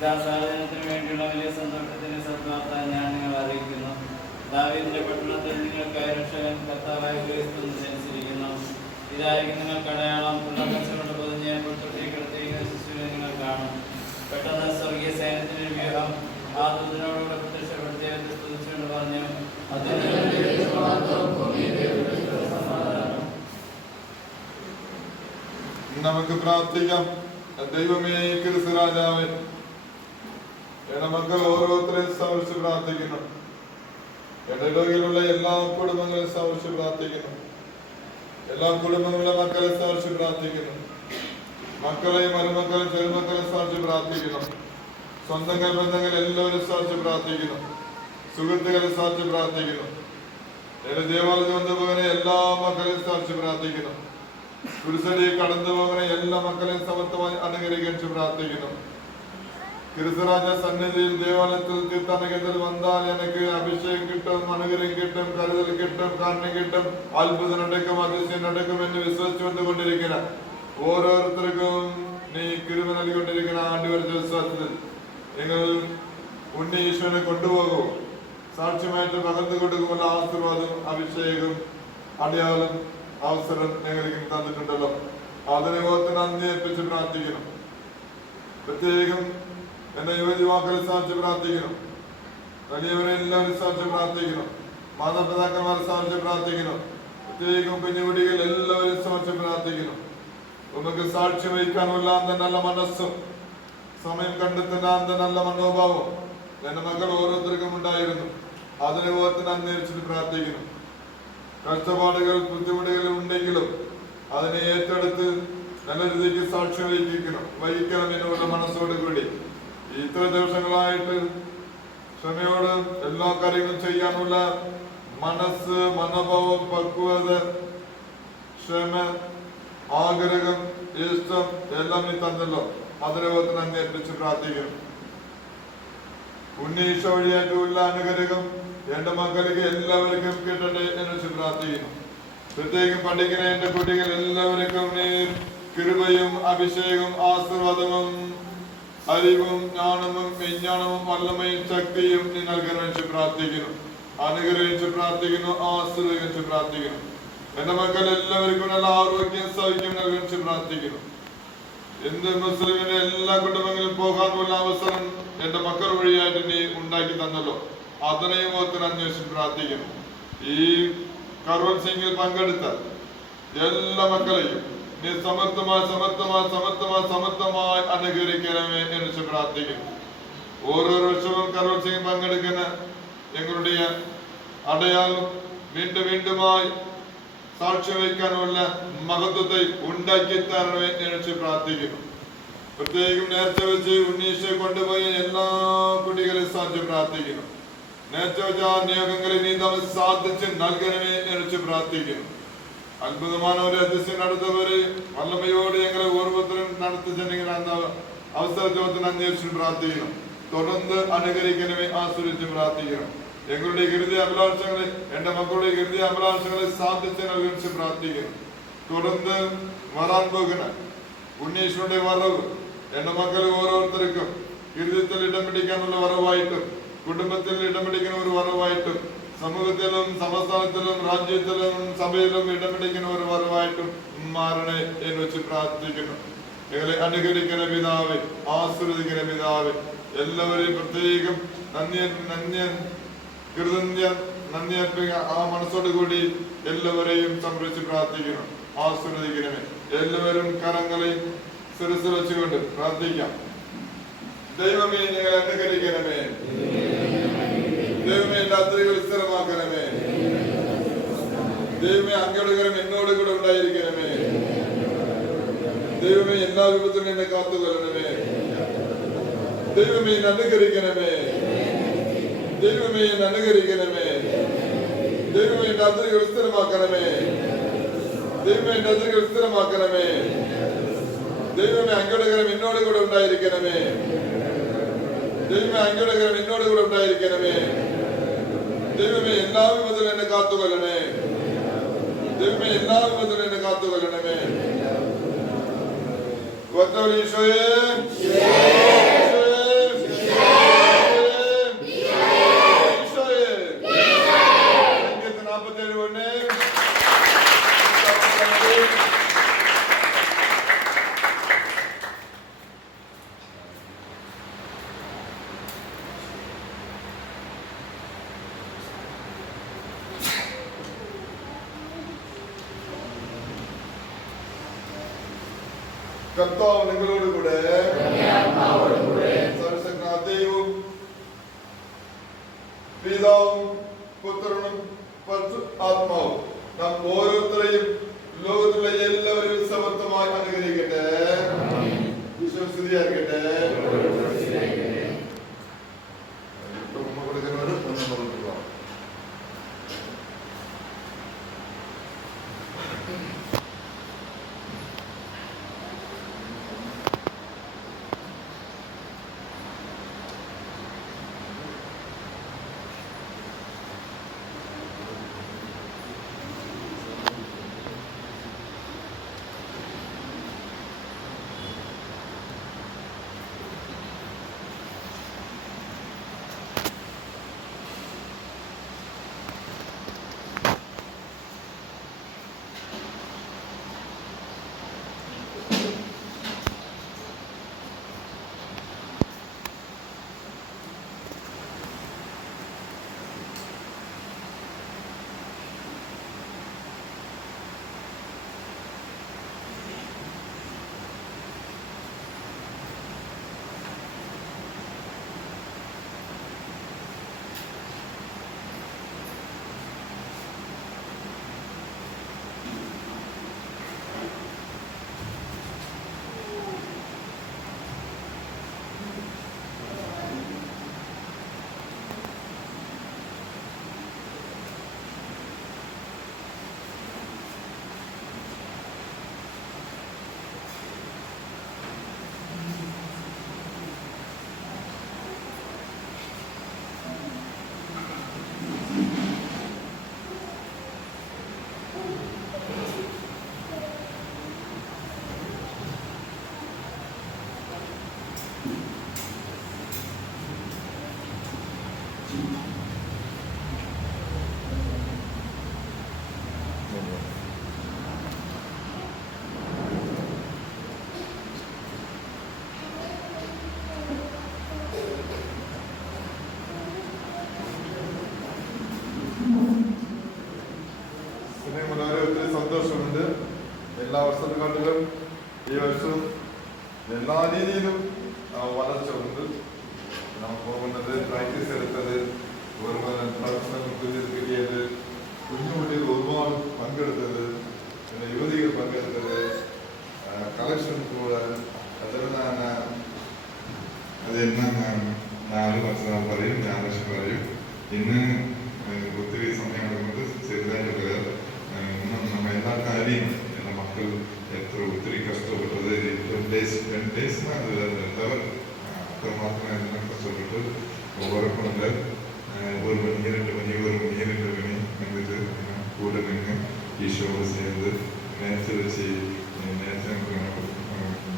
ദാസാധനത്തിന് വേണ്ടിയുള്ള വലിയ സന്തോഷത്തിന്റെ സദ്വാർത്ത ഞാൻ നിങ്ങളെ അറിയിക്കുന്നു. ദാവീദിന്റെ പട്ടണത്തിൽ നിങ്ങൾക്കായി രക്ഷകൻ കർത്താവായ ക്രിസ്തു ജനിച്ചിരിക്കുന്നു. ഇതായിരിക്കും നിങ്ങൾക്ക് അടയാളം. കൊണ്ട് പൊതിഞ്ഞ് കിടത്തിയിരിക്കുന്ന ശിശുവിനെ നിങ്ങൾ കാണും. പെട്ടെന്ന് സ്വർഗീയ സൈന്യത്തിന്റെ വ്യൂഹം ആ ദൂതനോടുകൂടെ പ്രത്യക്ഷപ്പെടുത്തിയ സ്തുതിച്ചുകൊണ്ട് പറഞ്ഞു, നമുക്ക് പ്രാർത്ഥിക്കാം. ദൈവമേ, ക്രിസ്തു രാജാവേ, എന്റെ മക്കൾ ഓരോരുത്തരെയും സമർപ്പിച്ച് പ്രാർത്ഥിക്കുന്നു. എന്റെ ഇടവകയിലുള്ള എല്ലാ കുടുംബങ്ങളെയും സമർപ്പിച്ച് പ്രാർത്ഥിക്കുന്നു. എല്ലാ കുടുംബങ്ങളിലെ മക്കളെ സമർപ്പിച്ച് പ്രാർത്ഥിക്കുന്നു. മക്കളെയും മരുമക്കളെയും ചെറുമക്കളെ സമർപ്പിച്ച് പ്രാർത്ഥിക്കുന്നു. സ്വന്തങ്ങൾ ബന്ധങ്ങൾ എല്ലാവരും സമർപ്പിച്ച് പ്രാർത്ഥിക്കുന്നു. സുഹൃത്തുക്കളെ സമർപ്പിച്ച് പ്രാർത്ഥിക്കുന്നു. എന്റെ ദേവാലയം കൊണ്ടുപോകുന്ന എല്ലാ മക്കളെയും സമർപ്പിച്ച് പ്രാർത്ഥിക്കുന്നു. കുരിശടി കടന്നു പോകുന്ന എല്ലാ മക്കളെയും സമത്വമായി അനുകരിച്ചു പ്രാർത്ഥിക്കുന്നു. ക്രിസ്തുരാജ സന്നിധിയിൽ ദേവാലയത്തിൽ തീർത്ഥാടനത്തിൽ വന്നാൽ എനിക്ക് അഭിഷേകം കിട്ടും, അനുഗ്രഹം കിട്ടും, കരുതൽ കിട്ടും, കാരണം കിട്ടും, അത്ഭുതം നടക്കും, അതിശയം നടക്കും എന്ന് വിശ്വസിച്ചുകൊണ്ട് കൊണ്ടിരിക്കുന്ന ഓരോരുത്തർക്കും നീ കിരുമ നൽകിക്കൊണ്ടിരിക്കുന്ന ആണ്ടുവരച്ച വിശ്വാസത്തിൽ നിങ്ങൾ ഉണ്ണി ഈശ്വരനെ കൊണ്ടുപോകൂ. സാക്ഷ്യമായിട്ട് പകർന്നു കൊടുക്കുമ്പോൾ ആശീർവാദം, അഭിഷേകം, അടയാളം, അവസരം നിങ്ങൾക്ക് തന്നിട്ടുണ്ടല്ലോ. അതിനെ ഓർത്ത് നന്ദി ഏൽപ്പിച്ച് പ്രാർത്ഥിക്കണം. പ്രത്യേകം എന്റെ യുവജുവാക്കളെ സാധിച്ച് പ്രാർത്ഥിക്കണം. വലിയവരെ എല്ലാവരും സാധിച്ച് പ്രാർത്ഥിക്കണം. മാതാപിതാക്കന്മാരെ സാധിച്ച് പ്രാർത്ഥിക്കണം. പ്രത്യേകം കുഞ്ഞുകുട്ടികൾ എല്ലാവരും സാധിച്ച് പ്രാർത്ഥിക്കണം. നമുക്ക് സാക്ഷ്യം വഹിക്കാനുള്ള അന്ത നല്ല മനസ്സും സമയം കണ്ടെത്തുന്ന നല്ല മനോഭാവം എന്റെ മക്കൾ ഓരോരുത്തർക്കും ഉണ്ടായിരുന്നു. അതിനെ ഓർത്ത് നന്ദി വെച്ചിട്ട് പ്രാർത്ഥിക്കണം. കഷ്ടപ്പാടുകൾ, ബുദ്ധിമുട്ടുകൾ ഉണ്ടെങ്കിലും അതിനെ ഏറ്റെടുത്ത് നല്ല രീതിക്ക് സാക്ഷ്യം വഹിക്കണം എന്നുള്ള മനസ്സോട് കൂടി ഇത്ര ദിവസങ്ങളായിട്ട് ക്ഷമയോട് എല്ലാ കാര്യങ്ങളും ചെയ്യാനുള്ള മനസ്സ്, മനോഭാവം, പക്വത, ക്ഷമ, ആഗ്രഹം, ഇഷ്ടം എല്ലാം നീ തന്നല്ലോ. അതിനെ ഓർത്ത് നന്ദി അർപ്പിച്ച് പ്രാർത്ഥിക്കണം. ഉണ്ണീഷ വഴിയായിട്ടുള്ള അനുഗ്രഹം എന്റെ മക്കൾക്ക് എല്ലാവർക്കും കിട്ടട്ടെ എന്ന് വെച്ച് പ്രാർത്ഥിക്കുന്നു. പ്രത്യേകം പഠിക്കുന്ന എന്റെ കുട്ടികൾ എല്ലാവർക്കും നീ കൃപയും അഭിഷേകവും ആശീർവാദവും അറിവും ജ്ഞാനവും വിജ്ഞാനവും വല്ലമയും ശക്തിയും നീ നൽകാൻ വെച്ച് പ്രാർത്ഥിക്കുന്നു. അനുഗ്രഹിച്ച് പ്രാർത്ഥിക്കുന്നു, ആശീർവദിച്ച് പ്രാർത്ഥിക്കുന്നു. എന്റെ മക്കൾ എല്ലാവർക്കും നല്ല ആരോഗ്യം, സൗഖ്യം നൽകാൻ വെച്ച് പ്രാർത്ഥിക്കുന്നു. എന്ത് മുസ്ലിമിന്റെ എല്ലാ കുടുംബങ്ങളിലും പോകാനുള്ള അവസരം എന്റെ മക്കൾ വഴിയായിട്ട് നീ ഉണ്ടാക്കി തന്നല്ലോ. അതിനെയും ഓർത്ത് അന്വേഷിച്ച് പ്രാർത്ഥിക്കുന്നു. ഈ കരോൾ സിംഗിൽ പങ്കെടുത്ത എല്ലാ മക്കളെയും നീ സമർത്ഥമായി അനുഗ്രഹിക്കണമേ എന്ന് പ്രാർത്ഥിക്കുന്നു. ഓരോ വർഷവും കരോൾ സിംഗ് പങ്കെടുക്കുന്ന ഞങ്ങളുടെ അടയാളം വീണ്ടുമായി സാക്ഷ്യം വഹിക്കാനുള്ള മഹത്വത്തെ ഉണ്ടാക്കി തരണമേ എന്ന് പ്രാർത്ഥിക്കുന്നു. പ്രത്യേകം നേർച്ച വെച്ച് ഉണ്ണീഷെ കൊണ്ടുപോയി എല്ലാ കുട്ടികളെയും സാധിച്ച് പ്രാർത്ഥിക്കുന്നു. നേർച്ച വെച്ച ആ നിയോഗങ്ങളെ നീ തമ്മിൽ സാധിച്ച് നൽകണമേ എന്ന് പ്രാർത്ഥിക്കുന്നു. അത്ഭുതமான ഒരു അതിശയം നടത്തുന്നവരെ വല്ലമയോട് ഞങ്ങളെ ഓർമ്മത്തിലും നടത്തിച്ചെങ്കിൽ അവസരത്തോത്തിന് അന്വേഷിച്ച് പ്രാർത്ഥിക്കണം. തുടർന്ന് അനുകരിക്കണമേ, ആസ്വദിച്ച് പ്രാർത്ഥിക്കണം. ഞങ്ങളുടെ ഹൃദയ അഭിലാഷങ്ങളെ, എന്റെ മക്കളുടെ ഹൃദയ അഭിലാഷങ്ങളെ സാധിച്ച് നൽകി പ്രാർത്ഥിക്കണം. തുടർന്ന് വരാൻ പോകുന്ന ഉണ്ണീശ്വരുടെ വരവ് എന്റെ മക്കൾ ഓരോരുത്തർക്കും ഹൃദയത്തിൽ ഇടം പിടിക്കാനുള്ള വരവായിട്ടും കുടുംബത്തിൽ ഇടം പിടിക്കുന്ന ഒരു വരവായിട്ടും സമൂഹത്തിലും സംസ്ഥാനത്തിലും രാജ്യത്തിലും സഭയിലും ഇടം പിടിക്കുന്ന ഒരു വരവായിട്ടും മാറണേ എന്ന് വെച്ച് പ്രാർത്ഥിക്കുന്നു. ഞങ്ങളെ അനുഗ്രഹിക്കുന്ന പിതാവേ, ആശീർവദിക്കുന്ന പിതാവേ, എല്ലാവരെയും പ്രത്യേകം നന്ദി ആ മനസ്സോട് കൂടി എല്ലാവരെയും സംരക്ഷിച്ച് പ്രാർത്ഥിക്കണം. ആശീർവദിക്കണമേ. എല്ലാവരും കരങ്ങളെ ശിരസിൽ വെച്ചുകൊണ്ട് പ്രാർത്ഥിക്കാം. ദൈവമേ, ഞങ്ങളെ അനുഗ്രഹിക്കണമേ. ദൈവമേ, രാത്രികൾ സ്ഥിരമാക്കണമേ. ദൈവമേ, അങ്ങയുടെ കരം എന്നോട് കൂടെ ഉണ്ടായിരിക്കണമേ. ദൈവമേ, എല്ലാ വിപത്തിലും എന്നെ കാത്തുകൊള്ളണമേ. ദൈവമേ, അനുഗ്രഹിക്കണമേ. ദൈവമേ, അനുഗ്രഹിക്കണമേ. ദൈവമേ, രാത്രികൾ സ്ഥിരമാക്കണമേ. ദൈവമേ, രാത്രികൾ സ്ഥിരമാക്കണമേ. ദൈവമേ, അങ്ങയുടെ കരം എന്നോട് കൂടെ ഉണ്ടായിരിക്കണമേ. ദൈവമേ, അങ്ങയുടെ കരം എന്നോട് കൂടെ ഉണ്ടായിരിക്കണമേ. ദൈവമേ, എല്ലാ വിപത്തിലും എന്നെ കാത്തുകൊള്ളണേ. ദൈവമേ, എല്ലാ വിപത്തിലും എന്നെ കാത്തുകൊള്ളണമേ. ഈശോയെ കർത്താവ് നിങ്ങളോടുകൂടെ. സർവശക്തനായ ദൈവവും പിതാവും പുത്രനും ആത്മാവും നാം ഓരോരുത്തരെയും ലോകത്തിലെ എല്ലാവരും സമർത്ഥമായി അനുഗ്രഹിക്കട്ടെ. വിശ്വസ്തുതിയായിരിക്കട്ടെ. സന്തോഷമുണ്ട്. എല്ലാ വർഷത്തെക്കാട്ടിലും ഈ വർഷം എല്ലാ രീതിയിലും വളർച്ച ഉണ്ട്. നാം പോകുന്നത് പ്രാക്ടീസ് എടുത്തത്, പ്രൊഫഷണൽ കിട്ടിയത്, കുഞ്ഞുകുട്ടികൾ ഒരുപാട് പങ്കെടുത്തത്, പിന്നെ യുവതികൾ പങ്കെടുത്തത്, കളക്ഷൻ കൂടെ അതെല്ലാം നാല് വർഷം പറയും, 4 ലക്ഷം പറയും. ഇന്ന് ഒത്തിരി സമയം കൊണ്ട് ചെറുതായിട്ട് പറയാം. നമ്മൾ എല്ലാ കാര്യവും എൻ്റെ മക്കൾ എത്ര ഒത്തിരി കഷ്ടപ്പെട്ടത് 10 days എല്ലാവരും അത്രമാത്രം എല്ലാം കഷ്ടപ്പെട്ട് ഓരോരുണ്ട്. 1 മണി 2 മണി 1 മണി 2 മണി എന്നിട്ട് കൂടെ നിന്ന് ഈശോട് ചെയ്ത് നേരത്തെ വെച്ച്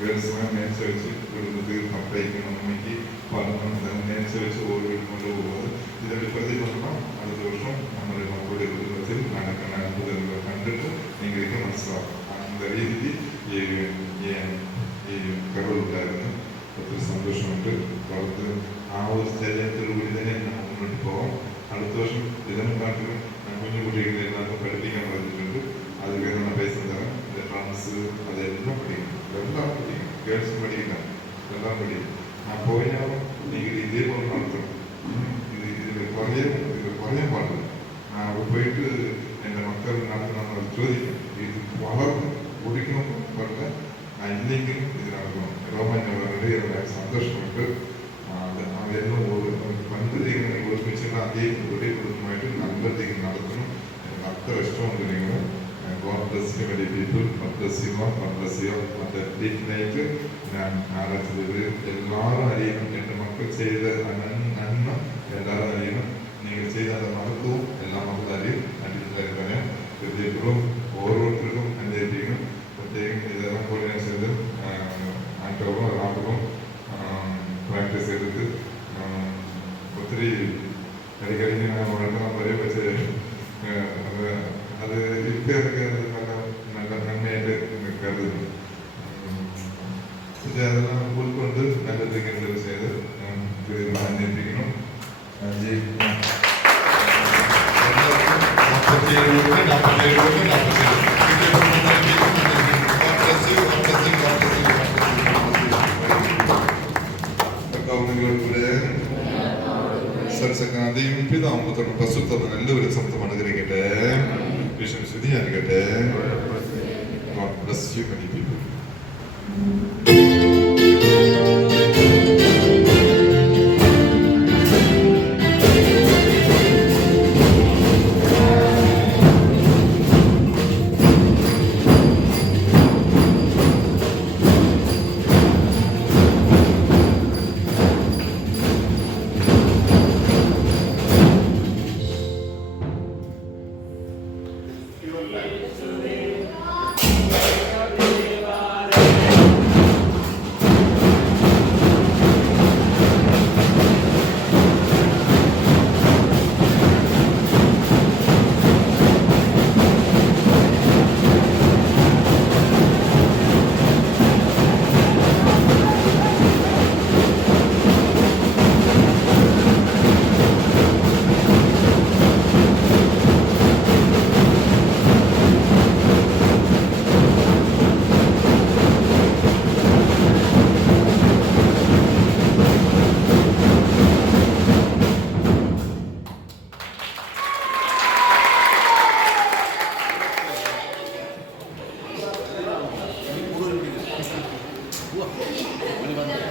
ഗേൾസിനെ നേരത്തെ വെച്ച് വിടുന്നത് അപ്പയ്ക്കണം അമ്മയ്ക്ക് പറഞ്ഞു നേരത്തെ വെച്ച് ഓരോ വീട്ടിൽ പോകുന്നത്. ഇതിൻ്റെ പ്രതിഫലനം അടുത്ത വർഷം നമ്മുടെ മക്കളുടെ കുടുംബത്തിൽ നടക്കുന്ന അത്ഭുതങ്ങൾ കണ്ടിട്ട് നിങ്ങൾക്ക് മനസ്സിലാവും. அந்த രീതിയിൽ ഈ കടവുണ്ടായിരുന്നു. ഒത്തിരി സന്തോഷമുണ്ട്. പുറത്ത് ആ ഒരു സ്ഥലത്തിലൂടെ തന്നെ മുന്നോട്ട് പോകാം. അടുത്ത വർഷം ഇതിനെക്കാട്ടിലും കുഞ്ഞു കുട്ടികളെ എല്ലാവർക്കും പഠിപ്പിക്കാൻ പറഞ്ഞിട്ടുണ്ട്. അത് വേണ്ട പൈസ തരാം. ഡ്രാംസ് അതെല്ലാം പഠിക്കണം. എല്ലാം പഠിക്കണം. ഗേൾസും പഠിക്കണം. എല്ലാം പഠിക്കും. ആ പോയാലും നിങ്ങൾ ഇതേപോലെ നടത്തണം. ഇതിൽ പറയാൻ പാടില്ല. അവിടെ പോയിട്ട് എൻ്റെ മക്കൾ നടത്തണമെന്ന് ചോദിക്കും. ഇത് വളർന്ന് ഓടിക്കണം പറഞ്ഞാൽ ഇല്ലെങ്കിലും ഇത് നടക്കണം. രോമാൻ വളരെ സന്തോഷമുണ്ട്. അതെല്ലാം പണ്ടത്തേക്ക് ഓർപ്പിച്ചുള്ള അതേ ഒരേ കുടുംബമായിട്ട് നല്ലത്തേക്ക് നടത്തണം. അത്ര ഇഷ്ടമുണ്ട് നിങ്ങൾ. God bless you many people. God bless you all. God bless you all. At that big night ഞാൻ ആരാധിച്ചത് എല്ലാവരും അറിയണം. എൻ്റെ മക്കൾ ചെയ്ത നന്മ എല്ലാവരും അറിയണം. നിങ്ങൾ ചെയ്ത മഹത്വവും എല്ലാ മക്കളും അറിയും. അതിൽ പറയാം. പ്രത്യേകം ഓരോരുത്തർക്കും എൻ്റെ അറിയണം. പ്രത്യേകം ഇതെല്ലാം കോർഡിനേഷൻ ആറ്റവും റാപ്പും പ്രാക്ടീസ് ചെയ്തിട്ട് ഒത്തിരി ഇടയ്ക്കിടയ്ക്ക് ഞാൻ വളർത്താൻ പറയും. പക്ഷേ അത് ഇപ്പൊക്കെ നല്ല നന്മയായിട്ട് കരുതുന്നു. പക്ഷെ അതെല്ലാം ഉൾക്കൊണ്ട് നല്ലതൊക്കെ ചെയ്ത് അന്വേഷിക്കണം. God bless you. സർസജ്ഞാതയും പിതാമോത്തരം പ്രസുദ്ധം എല്ലാവരും സമത്വം അനുഗ്രഹിക്കട്ടെ. വിഷ്ണു സ്തുതിയായിരിക്കട്ടെ. God bless you many people. Wah, boleh bantu.